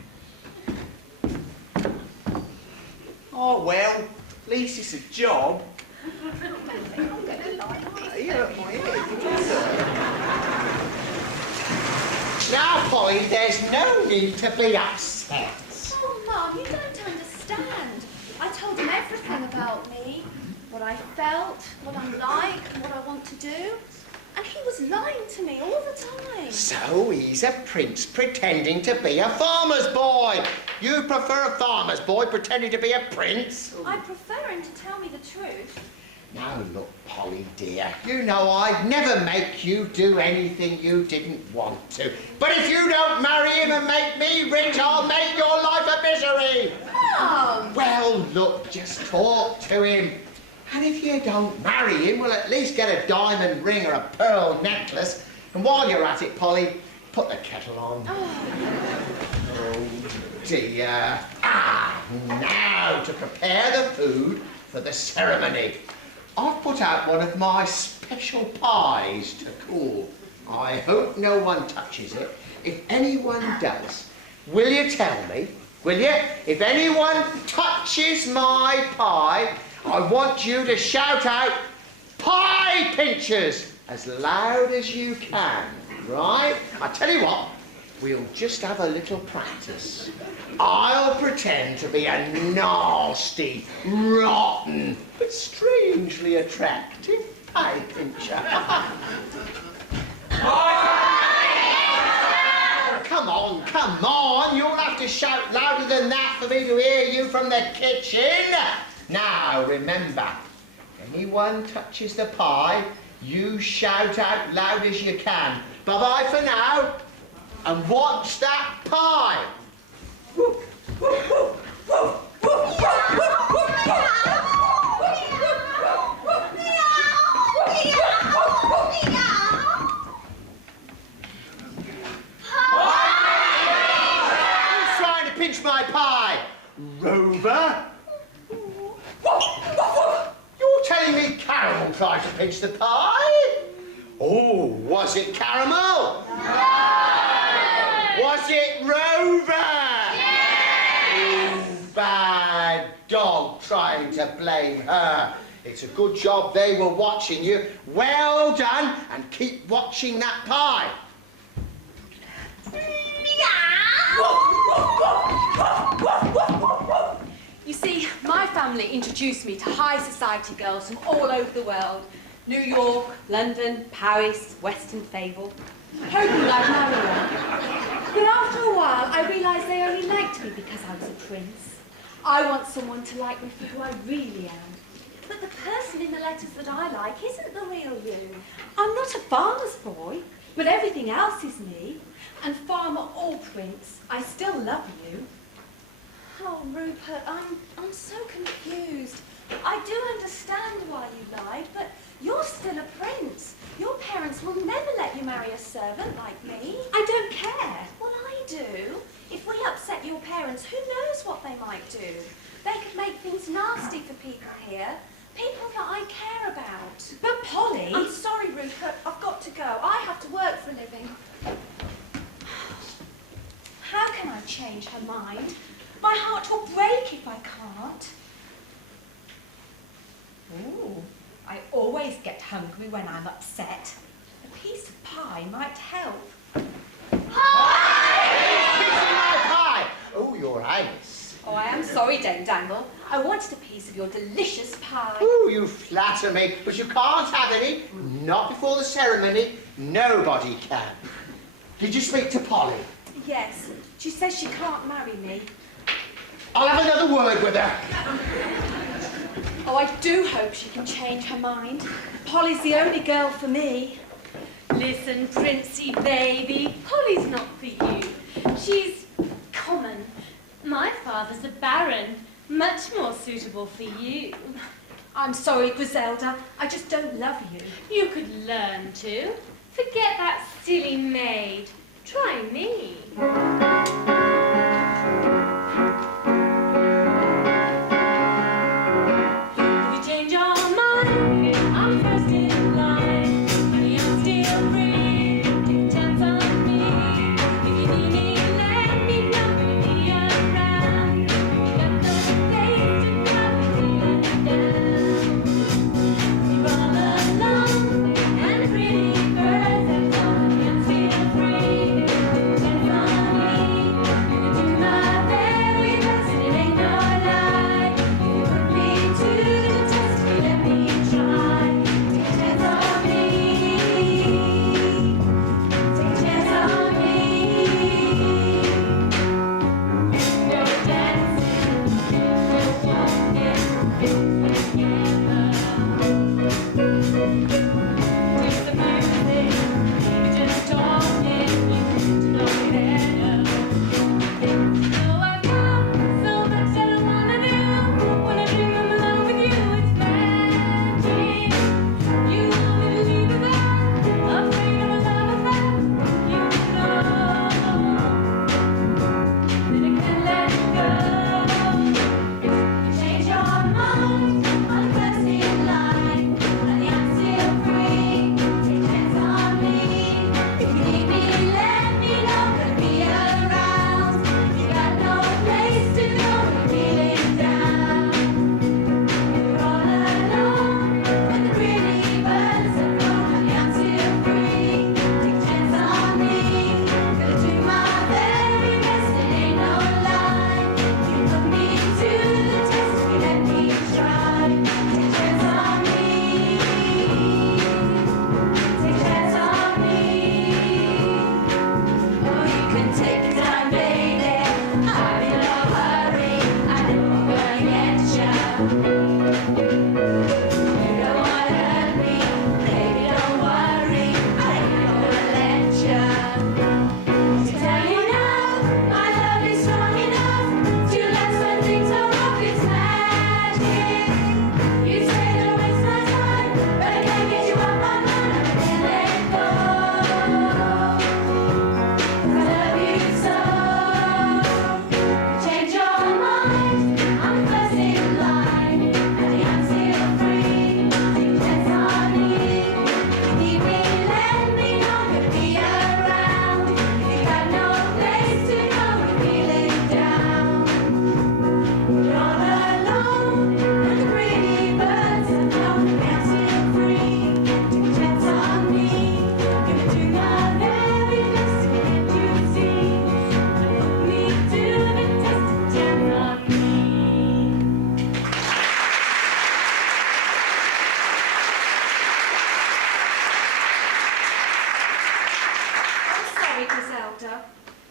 Oh, well, at least it's a job. Now, Polly, there's no need to be upset. Oh, Mum, you don't understand. I told him everything about me, what I felt, what I'm like, and what I want to do. And he was lying to me all the time. So he's a prince pretending to be a farmer's boy. You prefer a farmer's boy pretending to be a prince? I prefer him to tell me the truth. Now look, Polly dear, you know I'd never make you do anything you didn't want to. But if you don't marry him and make me rich, I'll make your life a misery. Mum! Well, look, just talk to him. And if you don't marry him, we'll at least get a diamond ring or a pearl necklace. And while you're at it, Polly, put the kettle on. Oh dear. Now to prepare the food for the ceremony. I've put out one of my special pies to cool. I hope no one touches it. If anyone does, will you tell me? Will you? If anyone touches my pie, I want you to shout out, "Pie pinchers!" as loud as you can, right? I tell you what, we'll just have a little practice. I'll pretend to be a nasty, rotten, but strangely attractive pie pincher. Come on, you'll have to shout louder than that for me to hear you from the kitchen. Now, remember, if anyone touches the pie, you shout out loud as you can. Bye-bye for now, and watch that pie. Who's trying to pinch my pie? Rover? You're telling me Caramel tried to pinch the pie? Oh, was it Caramel? No! Was it Rover? Yeah! Bad dog trying to blame her. It's a good job they were watching you. Well done, and keep watching that pie. You see, my family introduced me to high society girls from all over the world. New York, London, Paris, Western Fable. Hoping I'd marry one. But after a while, I realised they only liked me because I was a prince. I want someone to like me for who I really am. But the person in the letters that I like isn't the real you. I'm not a farmer's boy, but everything else is me. And farmer or prince, I still love you. Oh, Rupert, I'm so confused. I do understand why you lied, but you're still a prince. Your parents will never let you marry a servant like me. I don't care. Well, I do. If we upset your parents, who knows what they might do? They could make things nasty for people here. People that I care about. But Polly... I'm sorry, Rupert. I've got to go. I have to work for a living. How can I change her mind? My heart will break if I can't. Ooh, I always get hungry when I'm upset. A piece of pie might help. Pie! Oh, Your Highness. Oh, I am sorry, Dame Dangle. I wanted a piece of your delicious pie. Oh, you flatter me, but you can't have any. Not before the ceremony. Nobody can. Did you speak to Polly? Yes. She says she can't marry me. I'll have another word with her. Oh, I do hope she can change her mind. Polly's the only girl for me. Listen, Princey baby, Polly's not for you. She's common. My father's a baron, much more suitable for you. I'm sorry, Griselda. I just don't love you. You could learn to. Forget that silly maid. Try me. Free.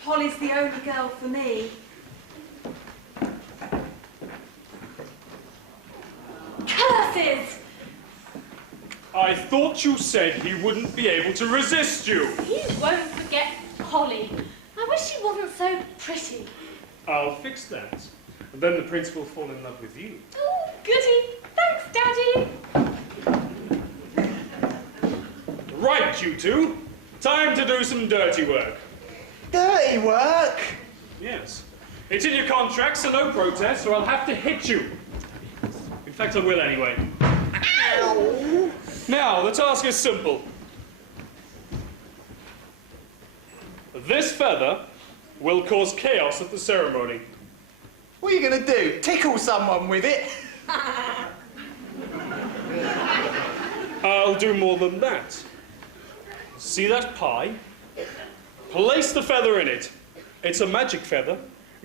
Polly's the only girl for me. Curses! I thought you said he wouldn't be able to resist you. He won't forget Polly. I wish she wasn't so pretty. I'll fix that. And then the prince will fall in love with you. Oh, goody. Thanks, Daddy. Right, you two. Time to do some dirty work. Dirty work? Yes. It's in your contract, so no protest, or I'll have to hit you. In fact, I will anyway. Ow! Now, the task is simple. This feather will cause chaos at the ceremony. What are you going to do? Tickle someone with it? I'll do more than that. See that pie? Place the feather in it. It's a magic feather,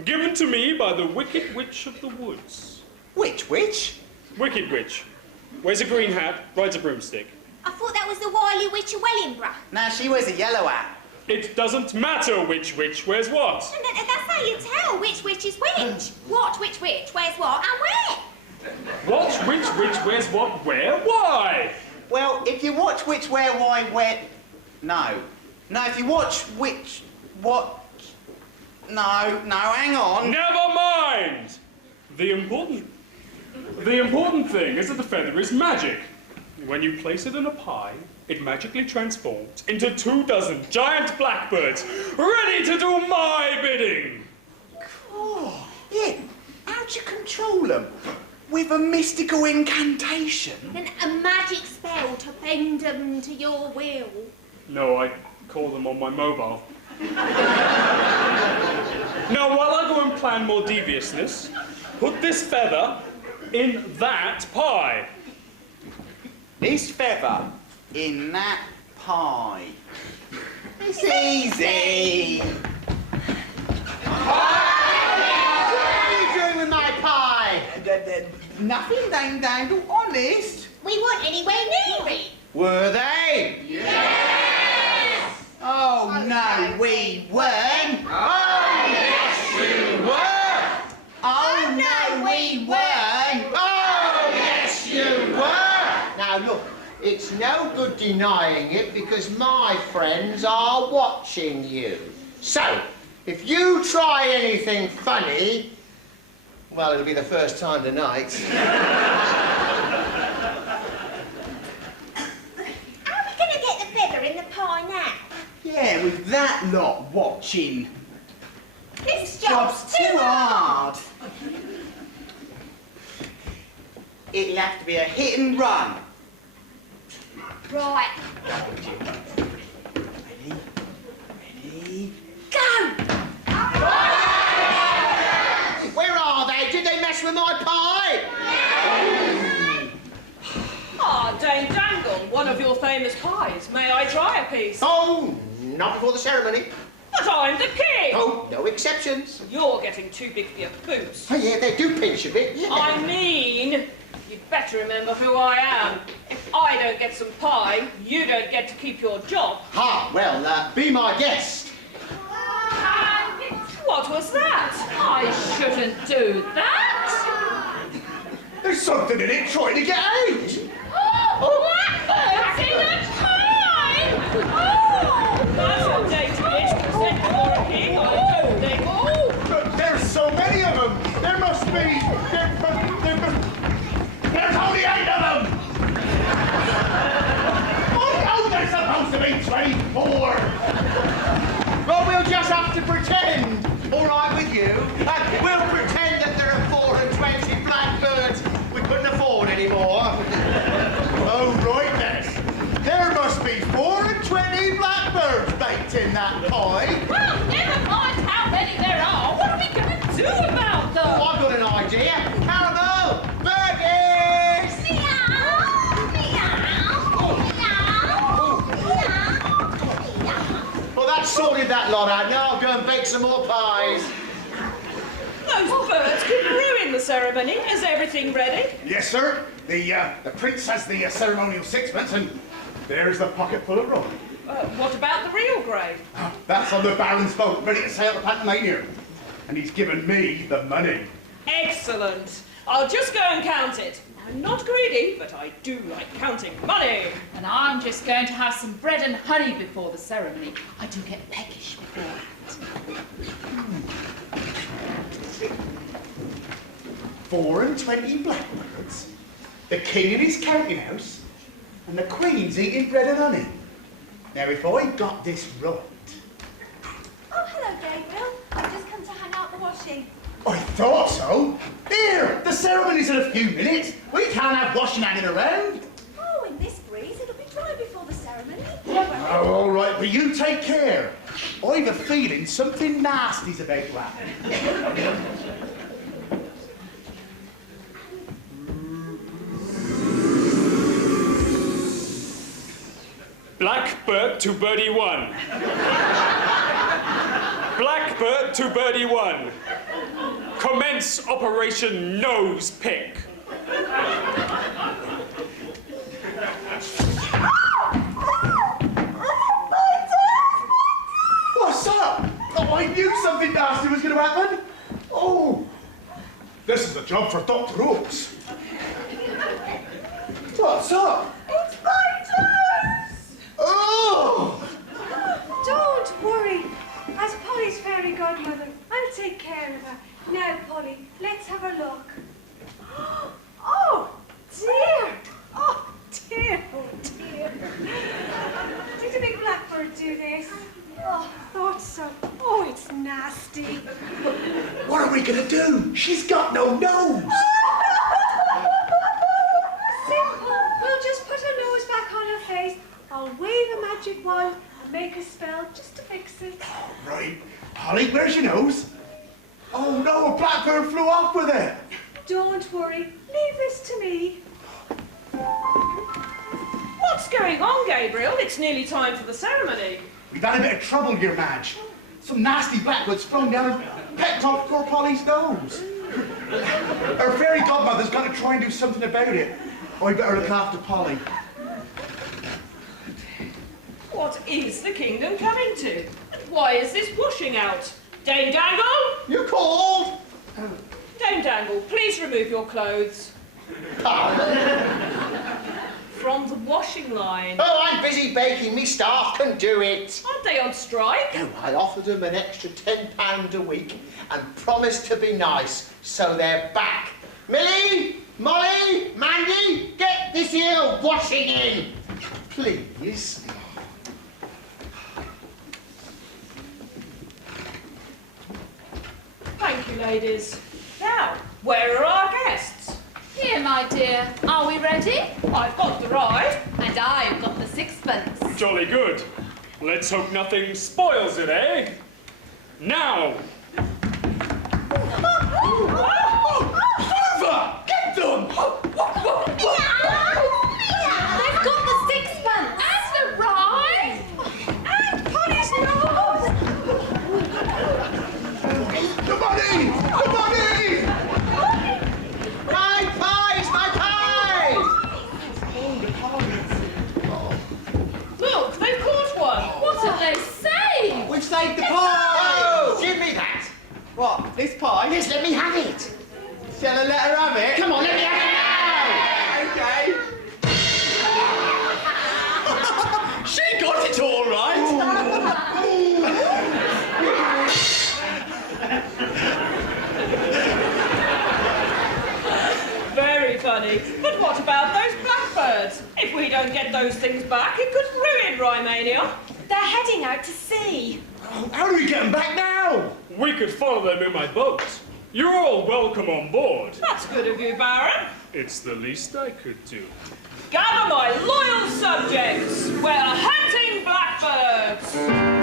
given to me by the Wicked Witch of the Woods. Which witch? Wicked Witch. Wears a green hat, rides a broomstick. I thought that was the wily witch of Wellingborough. Nah, she wears a yellow hat. It doesn't matter which witch wears what. And that's how you tell which witch is which. What, which witch, wears what, and where. What, which witch wears what, where, why? Well, if you watch which, where, why, where... No. No, if you watch which, what... No, hang on. Never mind! The important thing is that the feather is magic. When you place it in a pie, it magically transforms into 24 giant blackbirds, ready to do my bidding. Oh, yeah. How'd you control them? With a mystical incantation? And a magic spell to bend them to your will. No, I call them on my mobile. Now, while I go and plan more deviousness, put this feather in that pie. This feather in that pie. It's easy. What are you doing with my pie? Nothing, dang dangle, honest. We weren't anywhere near it. Were they? Yes! Oh, no, we weren't. Oh, yes, you were. Oh, no, we weren't. Oh, yes, you were. Now, look, it's no good denying it because my friends are watching you. So, if you try anything funny, well, it'll be the first time tonight. How are we going to get the feather in the pie now? Yeah, with that lot watching. This job's too hard. It'll have to be a hit and run. Right. Ready? Go! Where are they? Did they mess with my pie? Ah, Dame Dangle, one of your famous pies. May I try a piece? Oh, not before the ceremony. But I'm the king! Oh, no exceptions. You're getting too big for your boots. Oh, yeah, they do pinch a bit, yeah. I mean, you'd better remember who I am. If I don't get some pie, you don't get to keep your job. Ah, well, be my guest. What was that? I shouldn't do that. There's something in it trying to get out. Oh, blackbirds in a pie! Oh! That's a dainty dish to send for a king, I don't think. Oh! But there's so many of them. There must be... There's only 8 of them. I know there's supposed to be 24. Well, we'll just have to pretend. All right with you? We'll pretend that there are 24 blackbirds we couldn't afford anymore. Oh, right then. There must be 24 blackbirds baked in that pie. Well, never mind how many there are. What are we going to do about them? Oh, I've got an idea. Caramel! Burgers! Well, that's sorted that lot out. Now I'll go and bake some more pies. Those birds could ruin the ceremony. Is everything ready? Yes, sir. The prince has the ceremonial sixpence, and there's the pocket full of rye. What about the real grave? That's on the Baron's boat, ready to sail to Pantomime. And he's given me the money. Excellent. I'll just go and count it. I'm not greedy, but I do like counting money. And I'm just going to have some bread and honey before the ceremony. I do get peckish before that. 24 blackbirds, the king in his counting house, and the queen's eating bread and honey. Now, if I got this right... Oh, hello, Gabriel. I've just come to hang out the washing. I thought so. Here, the ceremony's in a few minutes. We can't have washing hanging around. Oh, in this breeze, it'll be dry before the ceremony. Oh, all right, but you take care. I've a feeling something nasty's about to happen. Blackbird to birdie 1. Blackbird to birdie 1. Commence Operation Nose Pick. What's up? Oh, I knew something nasty was going to happen. Oh, this is a job for Dr. Oaks. What's up? It's my toes! Oh! Don't worry. As Polly's fairy godmother, I'll take care of her. Now, Polly, let's have a look. Oh, dear. Oh, dear. Oh, dear. Did a big blackbird do this? Oh, thought so. Oh, it's nasty. What are we going to do? She's got no nose. Simple. We'll just put her nose back on her face. I'll wave a magic wand and make a spell just to fix it. Right. Polly, where's your nose? Oh, no, a blackbird flew off with it. Don't worry. Leave this to me. What's going on, Gabriel? It's nearly time for the ceremony. We've had a bit of trouble here, Madge. Some nasty blackbirds flown down and pecked off poor Polly's nose. Her fairy godmother's got to try and do something about it. I better look after Polly. What is the kingdom coming to? And why is this washing out? Dame Dangle? You called? Dame Dangle, please remove your clothes. From the washing line. Oh, I'm busy baking. Me staff can do it. Aren't they on strike? No, I offered them an extra £10 a week and promised to be nice, so they're back. Millie, Molly, Mandy, get this here washing in, please. Thank you, ladies. Now, where are our guests? Here, my dear. Are we ready? I've got the ride. And I've got the sixpence. Jolly good. Let's hope nothing spoils it, eh? Now! Over! Get them! They've got the sixpence. And the ride! And Polly's nose! The money! The money! My pies, my pies! Look, they've caught one. What have they saved? We've saved the pie! Oh, give me that. What, this pie? Yes, let me have it. Shall I let her have it? Come on, let me have it Okay. She got it all right. Very funny. But what about those blackbirds? If we don't get those things back, it could ruin Rymania. They're heading out to sea. Oh, how do we get them back now? We could follow them in my boat. You're all welcome on board. That's good of you, Baron. It's the least I could do. Gather my loyal subjects. We're hunting blackbirds.